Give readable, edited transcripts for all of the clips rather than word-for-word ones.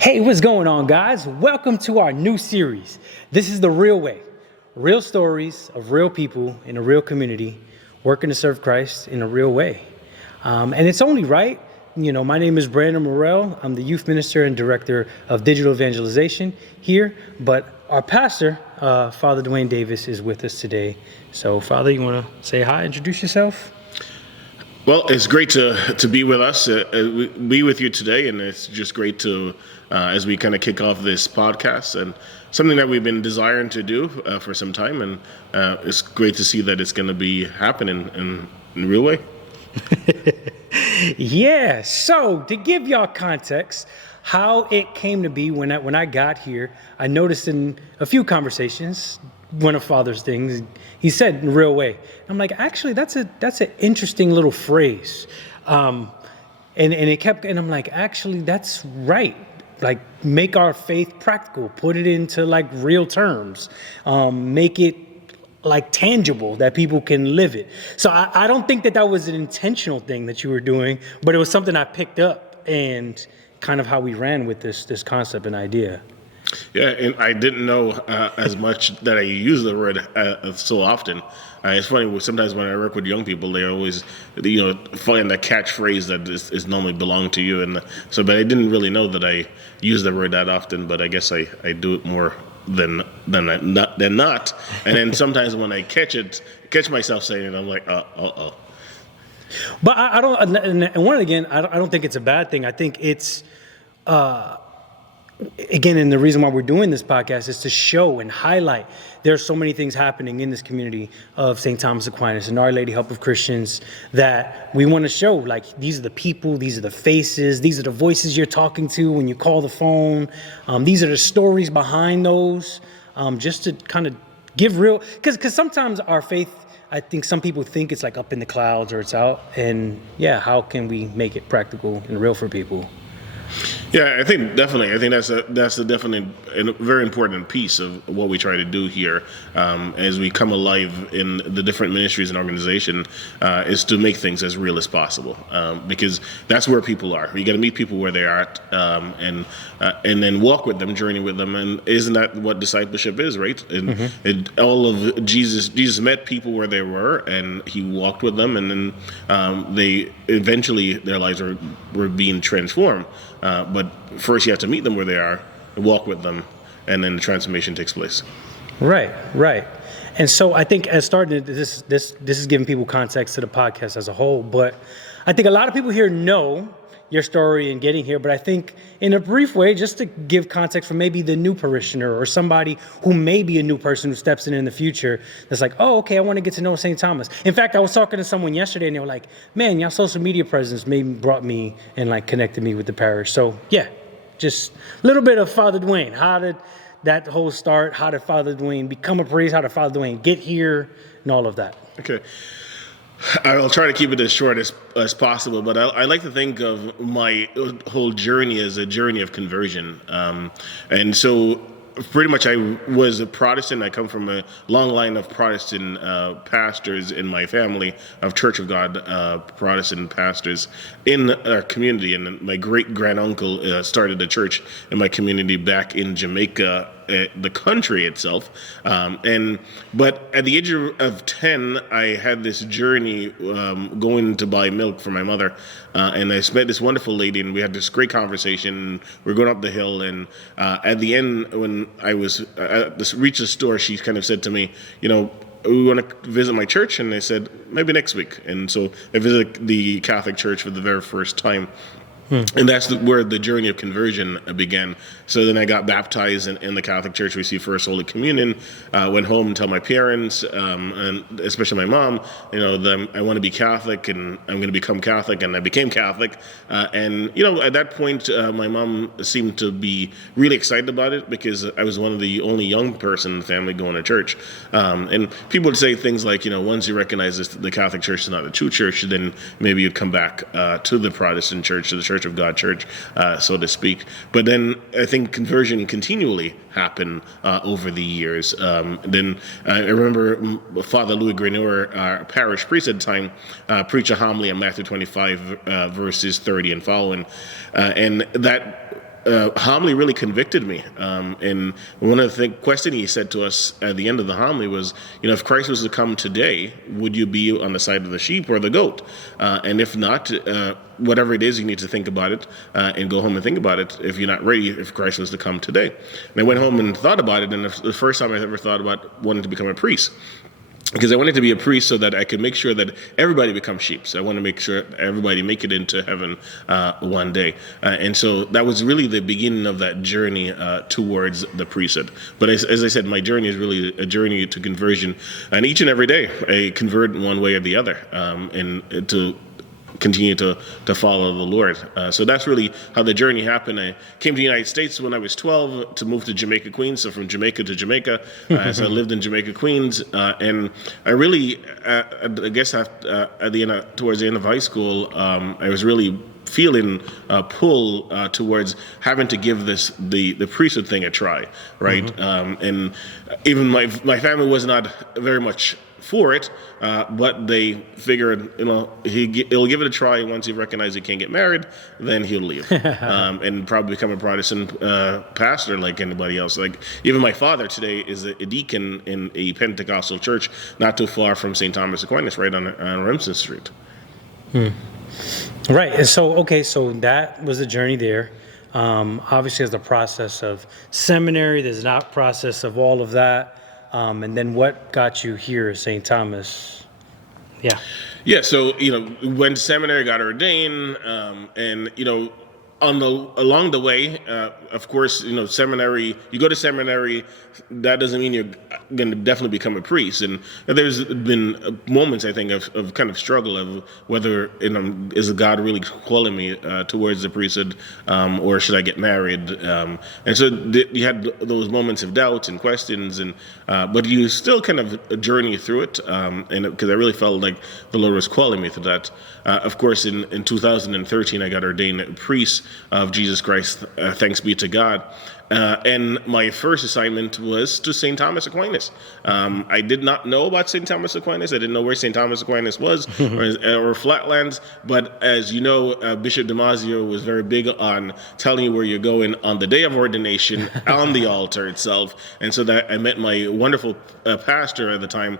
Hey, what's going on, guys? Welcome to our new series. This is The Real Way. Real stories of real people in a real community working to serve Christ in a real way. And it's only right. My name is Brandon Morrell. I'm the youth minister and director of digital evangelization here. But our pastor, Father Dwayne Davis, is with us today. So, Father, you want to say hi, introduce yourself? Well, it's great to be with us, be with you today, and it's just great to, as we kind of kick off this podcast, and something that we've been desiring to do for some time, and it's great to see that it's going to be happening in a real way. Yeah, so to give y'all context, how it came to be when I got here, I noticed in a few conversations, one of Father's things, he said in a real way. I'm like, actually, that's an interesting little phrase. And I'm like, actually, that's right. Like, make our faith practical, put it into like real terms, make it like tangible that people can live it. So I don't think that was an intentional thing that you were doing, but it was something I picked up and kind of how we ran with this concept and idea. Yeah, and I didn't know as much that I use the word so often. It's funny, sometimes when I work with young people, they always, find that catchphrase that is normally belong to you. And so, but I didn't really know that I use the word that often, but I guess I do it more than not. And then sometimes when I catch myself saying it, I'm like, uh-oh. But I don't, I don't think it's a bad thing. I think it's, again, and the reason why we're doing this podcast is to show and highlight there's so many things happening in this community of St. Thomas Aquinas and Our Lady Help of Christians that we want to show. Like, these are the people, these are the faces, these are the voices you're talking to when you call the phone. These are the stories behind those, just to kind of give real, because sometimes our faith, I think some people think it's like up in the clouds or it's out. And yeah, how can we make it practical and real for people? Yeah, I think that's a definitely a very important piece of what we try to do here as we come alive in the different ministries and organization is to make things as real as possible because that's where people are. You got to meet people where they are at, and then walk with them, journey with them, and isn't that what discipleship is, right? And all of Jesus met people where they were, and he walked with them, and then they eventually their lives were being transformed. But first you have to meet them where they are, walk with them, and then the transformation takes place. Right. And so I think as starting this is giving people context to the podcast as a whole, but I think a lot of people here know your story and getting here, but I think in a brief way, just to give context for maybe the new parishioner or somebody who may be a new person who steps in the future that's like, oh, okay, I want to get to know St. Thomas. In fact, I was talking to someone yesterday and they were like, man, y'all social media presence maybe brought me and like connected me with the parish. So yeah, just a little bit of Father Dwayne. How did that whole start? How did Father Dwayne become a priest? How did Father Dwayne get here and all of that? Okay. I'll try to keep it as short as possible, but I like to think of my whole journey as a journey of conversion. And so pretty much I was a Protestant. I come from a long line of Protestant pastors in my family, of Church of God Protestant pastors in our community. And my great-granduncle started a church in my community back in Jamaica, the country itself. But at the age of 10, I had this journey going to buy milk for my mother. And I met this wonderful lady, and we had this great conversation. We're going up the hill, and at the end, when I was reached the store, she kind of said to me, we want to visit my church, and I said, maybe next week. And so I visited the Catholic Church for the very first time. And that's where the journey of conversion began. So then I got baptized in the Catholic Church, received First Holy Communion, went home and told my parents, and especially my mom, that I want to be Catholic and I'm going to become Catholic, and I became Catholic. At that point, my mom seemed to be really excited about it because I was one of the only young person in the family going to church. And people would say things like, once you recognize the Catholic Church is not the true church, then maybe you'd come back to the Protestant church, to the Church of God Church, so to speak. But then I think conversion continually happened over the years. Then I remember Father Louis Grenier, our parish priest at the time, preached a homily on Matthew 25, verses 30 and following. And that homily really convicted me. And one of the questions he said to us at the end of the homily was, if Christ was to come today, would you be on the side of the sheep or the goat? And if not, whatever it is, you need to think about it and go home and think about it if you're not ready, if Christ was to come today. And I went home and thought about it, and the first time I ever thought about wanting to become a priest. Because I wanted to be a priest so that I could make sure that everybody becomes sheep. So I want to make sure everybody make it into heaven one day. And so that was really the beginning of that journey towards the priesthood. But as I said, my journey is really a journey to conversion. And each and every day, I convert in one way or the other, and to continue to follow the Lord. So that's really how the journey happened. I came to the United States when I was 12 to move to Jamaica, Queens. So from Jamaica to Jamaica. So I lived in Jamaica, Queens. And I really, I guess at the end, towards the end of high school, I was really feeling a pull towards having to give the priesthood thing a try, right? And even my family was not very much for it, but they figured, he'll give it a try. Once he recognizes he can't get married, then he'll leave and probably become a Protestant pastor like anybody else. Like even my father today is a deacon in a Pentecostal church not too far from St. Thomas Aquinas, right on Remsen Street. Right. And so that was the journey there. Obviously, there's the process of seminary. There's not process of all of that. And then what got you here at St. Thomas? Yeah, so, went to seminary, got ordained, and, along the way, of course, seminary, you go to seminary, that doesn't mean you're going to definitely become a priest. And there's been moments, I think, of kind of struggle of whether, is God really calling me towards the priesthood, or should I get married? And so you had those moments of doubts and questions, and but you still kind of journey through it, and because I really felt like the Lord was calling me to that. Of course, in 2013, I got ordained a priest of Jesus Christ. Thanks be to God. And my first assignment was to St. Thomas Aquinas. I did not know about St. Thomas Aquinas. I didn't know where St. Thomas Aquinas was or Flatlands. But as you know, Bishop Damasio was very big on telling you where you're going on the day of ordination on the altar itself. And so that I met my wonderful pastor at the time,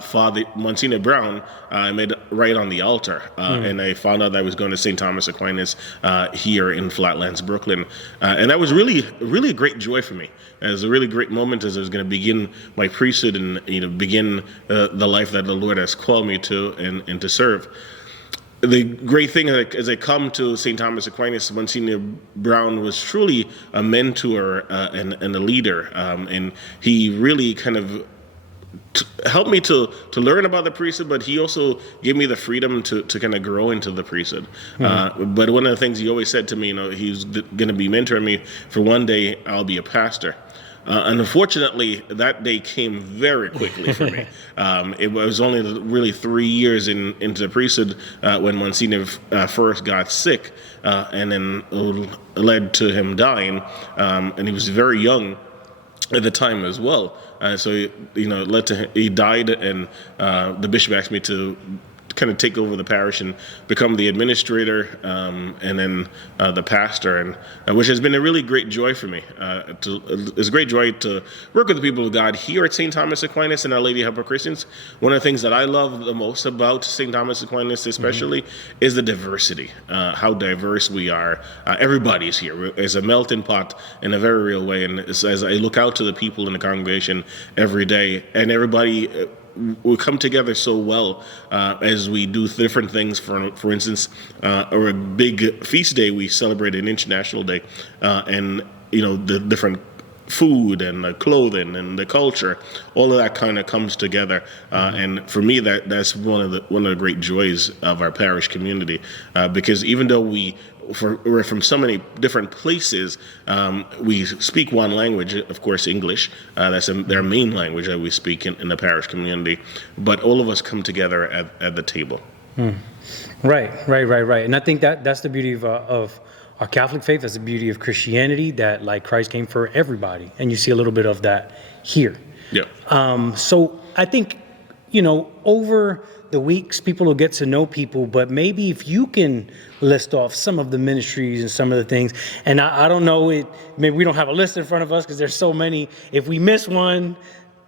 Father Monsignor Brown. I met right on the altar. And I found out that I was going to St. Thomas Aquinas here in Flatlands, Brooklyn. And that was really a great joy for me. It was a really great moment as I was going to begin my priesthood and begin the life that the Lord has called me to and to serve. The great thing as I come to St. Thomas Aquinas, Monsignor Brown was truly a mentor and a leader, and he really kind of helped me to learn about the priesthood, but he also gave me the freedom to kind of grow into the priesthood. But one of the things he always said to me, he's going to be mentoring me for one day I'll be a pastor. And unfortunately, that day came very quickly for me. It was only really 3 years into the priesthood when Monsignor first got sick, and then led to him dying. And he was very young at the time as well. So, it led to he died, and the bishop asked me to kind of take over the parish and become the administrator, and then the pastor, and which has been a really great joy for me. It's a great joy to work with the people of God here at St. Thomas Aquinas and Our Lady Help of Christians. One of the things that I love the most about St. Thomas Aquinas especially is the diversity, how diverse we are. Everybody's here. It's a melting pot in a very real way, and as I look out to the people in the congregation every day, and everybody we come together so well as we do different things. For instance, or a big feast day, we celebrate an international day, and the different food and the clothing and the culture, all of that kind of comes together. And for me, that's one of the great joys of our parish community, because even though we're from so many different places, we speak one language, of course, English. That's their main language that we speak in the parish community. But all of us come together at the table. Right. And I think that's the beauty of our Catholic faith. That's the beauty of Christianity, that like Christ came for everybody. And you see a little bit of that here. Yeah. So I think, over the weeks, people will get to know people, but maybe if you can list off some of the ministries and some of the things, and I don't know, maybe we don't have a list in front of us because there's so many. If we miss one,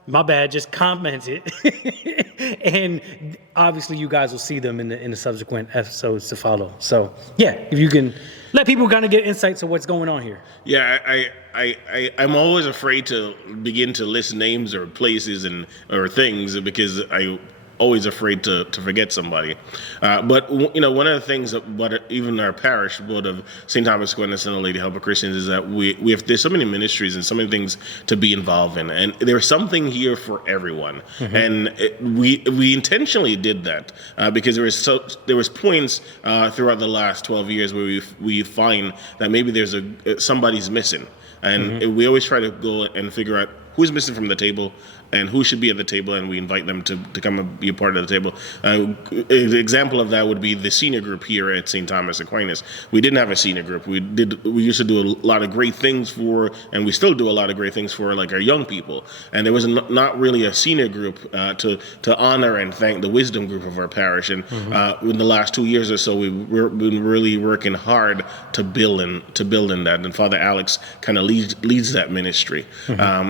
my bad, just comment it. And obviously you guys will see them in the subsequent episodes to follow. So yeah, if you can let people kind of get insights of what's going on here. Yeah, I'm always afraid to begin to list names or places or things because I always afraid to forget somebody. But one of the things about even our parish, both of St. Thomas Aquinas and Our Lady Help of Christians, is that there's so many ministries and so many things to be involved in, and there's something here for everyone. And we intentionally did that because there was points throughout the last 12 years where we find that maybe there's somebody's missing, and we always try to go and figure out who's missing from the table and who should be at the table, and we invite them to come and be a part of the table. An example of that would be the senior group here at St. Thomas Aquinas. We didn't have a senior group. We used to do a lot of great things for, and we still do a lot of great things for, like our young people. And there was not really a senior group to honor and thank the wisdom group of our parish. And in the last 2 years or so, we've been really working hard to build in that. And Father Alex kind of leads that ministry.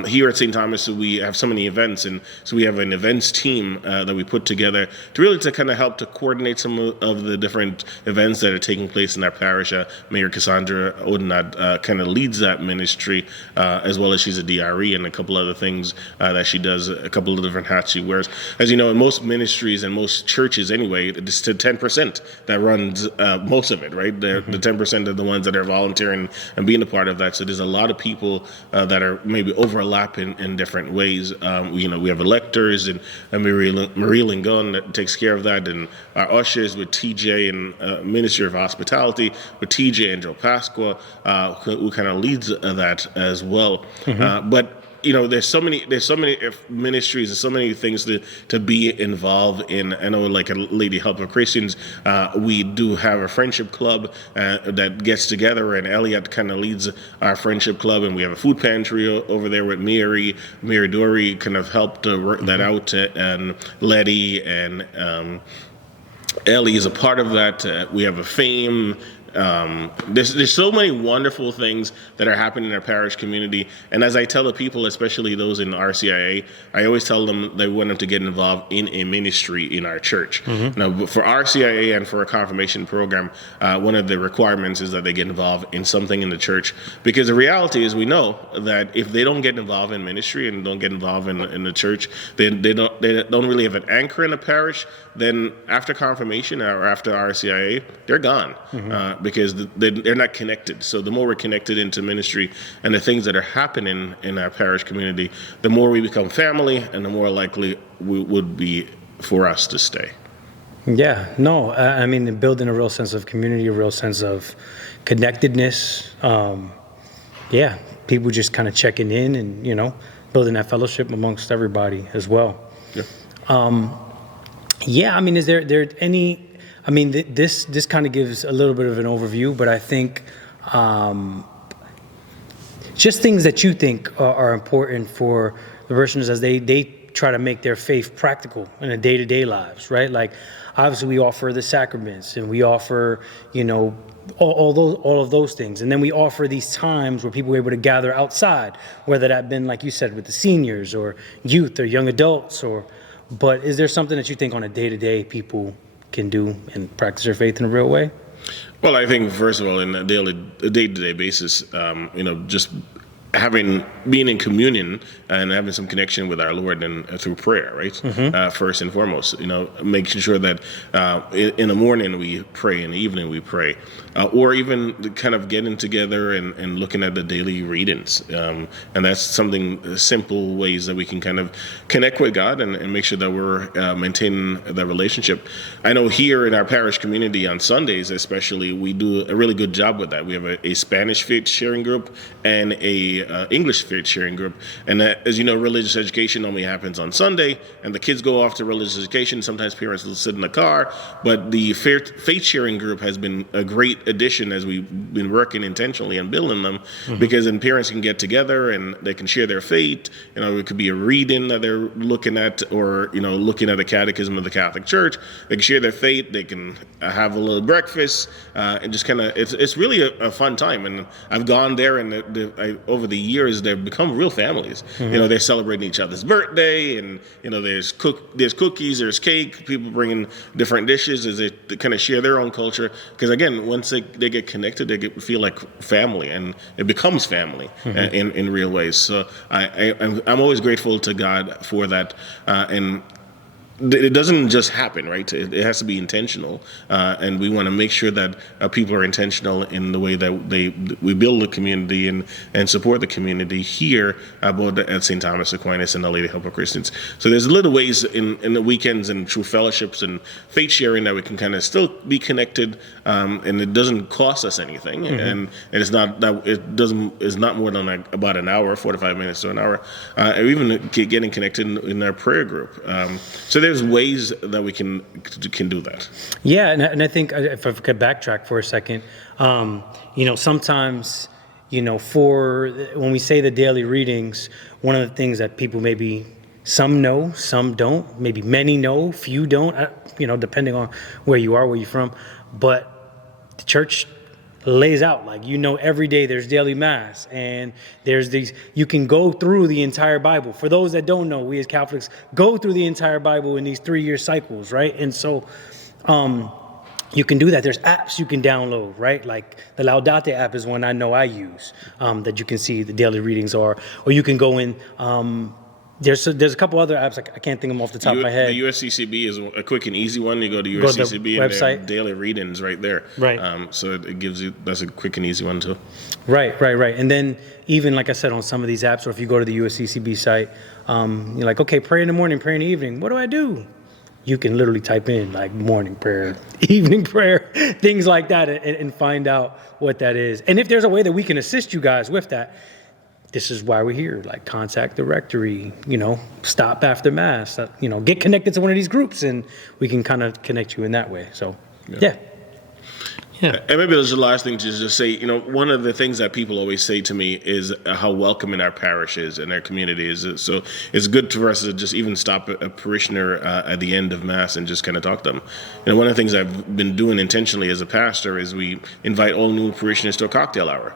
Here at St. Thomas, we have so many events, and so we have an events team that we put together to kind of help to coordinate some of the different events that are taking place in our parish. Mayor Cassandra Odenad kind of leads that ministry, as well as she's a DRE and a couple other things that she does, a couple of different hats she wears. As you know, in most ministries and most churches anyway, it's to 10% that runs most of it, right? The 10% are the ones that are volunteering and being a part of that. So there's a lot of people that are maybe overlapping in different ways. We have electors and Marie Lingon that takes care of that, and our ushers with TJ and Ministry of Hospitality with TJ and Joe Pasqua, who kind of leads that as well. But there's so many ministries and so many things to be involved in. I know, like a Lady Help of Christians, we do have a friendship club that gets together, and Elliot kind of leads our friendship club, and we have a food pantry over there with Mary Dory kind of helped work that out, and Letty and Ellie is a part of that. We have a fame. There's so many wonderful things that are happening in our parish community, and as I tell the people, especially those in RCIA, I always tell them that we want them to get involved in a ministry in our church. Now, for RCIA and for a confirmation program, one of the requirements is that they get involved in something in the church, because the reality is we know that if they don't get involved in ministry and don't get involved in the church, then they don't really have an anchor in the parish. Then after confirmation or after RCIA, they're gone. Because they're not connected. So the more we're connected into ministry and the things that are happening in our parish community, the more we become family, and the more likely we would be for us to stay. Yeah, no, I mean, building a real sense of community, a real sense of connectedness. People just kind of checking in and, building that fellowship amongst everybody as well. Yeah. I mean, is there any... I mean, this kind of gives a little bit of an overview, but I think just things that you think are important for the parishioners as they try to make their faith practical in their day-to-day lives, right? Like, obviously, we offer the sacraments, and we offer, all of those things. And then we offer these times where people are able to gather outside, whether that been, like you said, with the seniors or youth or young adults. But is there something that you think on a day-to-day people can do and practice their faith in a real way? Well, I think, first of all, in a day-to-day basis, just being in communion and having some connection with our Lord and through prayer, right? First and foremost, making sure that in the morning we pray, in the evening we pray, or even kind of getting together and looking at the daily readings. And that's something, simple ways that we can kind of connect with God and make sure that we're maintaining that relationship. I know here in our parish community on Sundays especially, we do a really good job with that. We have a Spanish faith sharing group and a English faith sharing group. And as you know, religious education only happens on Sunday, and the kids go off to religious education. Sometimes parents will sit in the car, but the faith sharing group has been a great addition as we've been working intentionally and building them, because then parents can get together and they can share their faith. It could be a reading that they're looking at, or looking at the Catechism of the Catholic Church. They can share their faith. They can have a little breakfast, and just kind of it's really a fun time. And I've gone there, and over the years they've become real families. They're celebrating each other's birthday, and there's cookies, there's cake, people bringing different dishes as they kind of share their own culture. Because again, once they get connected, they feel like family, and it becomes family in real ways. So I'm always grateful to God for that, and it doesn't just happen, right? It has to be intentional, and we want to make sure that people are intentional in the way that we build the community and support the community here, both at St. Thomas Aquinas and the Lady Help of Christians. So there's little ways in the weekends and through fellowships and faith sharing that we can kind of still be connected, and it doesn't cost us anything, and it's not that it's not more than like about an hour, 45 minutes to an hour, or even getting connected in our prayer group. So there's ways that we can do that. Yeah, and I think if I could backtrack for a second, sometimes, for when we say the daily readings, one of the things that people maybe some know, some don't, maybe many know, few don't, depending on where you are, where you're from. But the church lays out, every day there's daily mass, and there's these, you can go through the entire Bible. For those that don't know, we as Catholics go through the entire Bible in these 3-year cycles, right? And so you can do that. There's apps you can download, right? Like the Laudate app is one I know I use, that you can see the daily readings are, or you can go in, there's a couple other apps, I can't think of them off the top of my head. The USCCB is a quick and easy one. You go to USCCB and they have daily readings right there. Right. So it gives you, that's a quick and easy one too. Right. And then even like I said, on some of these apps, or if you go to the USCCB site, you're like, okay, pray in the morning, pray in the evening. What do I do? You can literally type in like morning prayer, evening prayer, things like that, and find out what that is. And if there's a way that we can assist you guys with that, this is why we're here. Like, contact the rectory, stop after mass, get connected to one of these groups, and we can kind of connect you in that way. So, yeah. And maybe there's the last thing to just say, one of the things that people always say to me is how welcoming our parish is and our community is. So it's good for us to just even stop a parishioner at the end of Mass and just kind of talk to them. One of the things I've been doing intentionally as a pastor is we invite all new parishioners to a cocktail hour,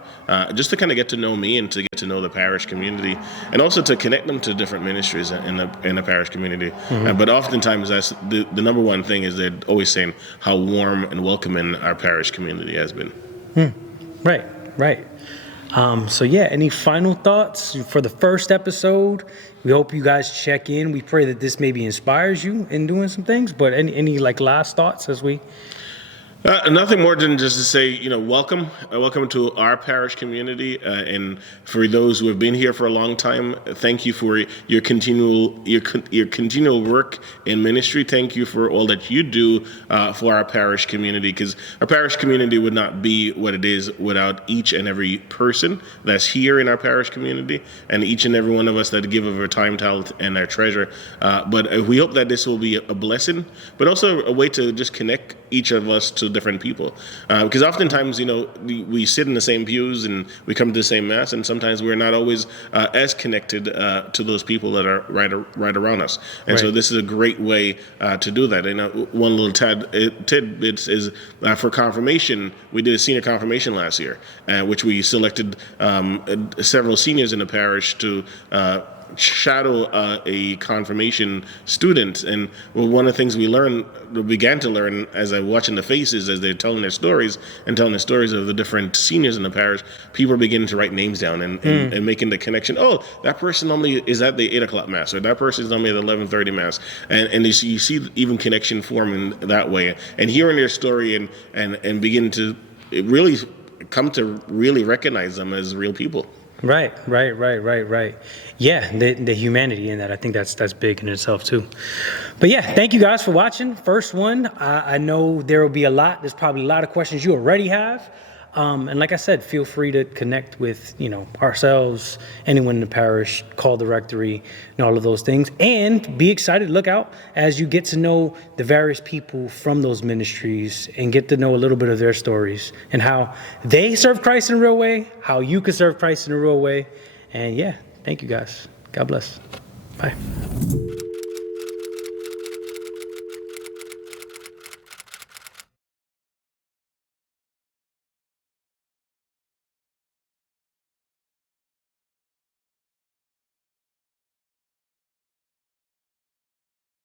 just to kind of get to know me and to get to know the parish community, and also to connect them to different ministries in the parish community. But oftentimes that's the number one thing, is they're always saying how warm and welcoming our parish community has been. Right. So any final thoughts for the first episode? We hope you guys check in. We pray that this maybe inspires you in doing some things, but any last thoughts as we... Nothing more than just to say, welcome to our parish community, and for those who have been here for a long time, thank you for your continual work in ministry. Thank you for all that you do for our parish community, because our parish community would not be what it is without each and every person that's here in our parish community, and each and every one of us that give of our time, talent, and our treasure. But we hope that this will be a blessing, but also a way to just connect each of us to different people, because oftentimes we sit in the same pews and we come to the same mass, and sometimes we're not always as connected to those people that are right around us, and so this is a great way to do that. And one little tidbit is for confirmation. We did a senior confirmation last year, which we selected several seniors in the parish to shadow a confirmation student. And one of the things we began to learn as I watching the faces as they're telling their stories and telling the stories of the different seniors in the parish, people are beginning to write names down and making the connection. Oh, that person normally is at the 8 o'clock mass, or that person is normally at the 11:30 mass, and you see even connection forming that way, and hearing their story and begin to really come to really recognize them as real people. Right. Yeah, the humanity in that, I think that's big in itself too. But thank you guys for watching. First one. I know there will be there's probably a lot of questions you already have. And like I said, feel free to connect with, ourselves, anyone in the parish, call the rectory, and all of those things. And be excited. Look out as you get to know the various people from those ministries and get to know a little bit of their stories and how they serve Christ in a real way, how you can serve Christ in a real way. And yeah, thank you guys. God bless. Bye.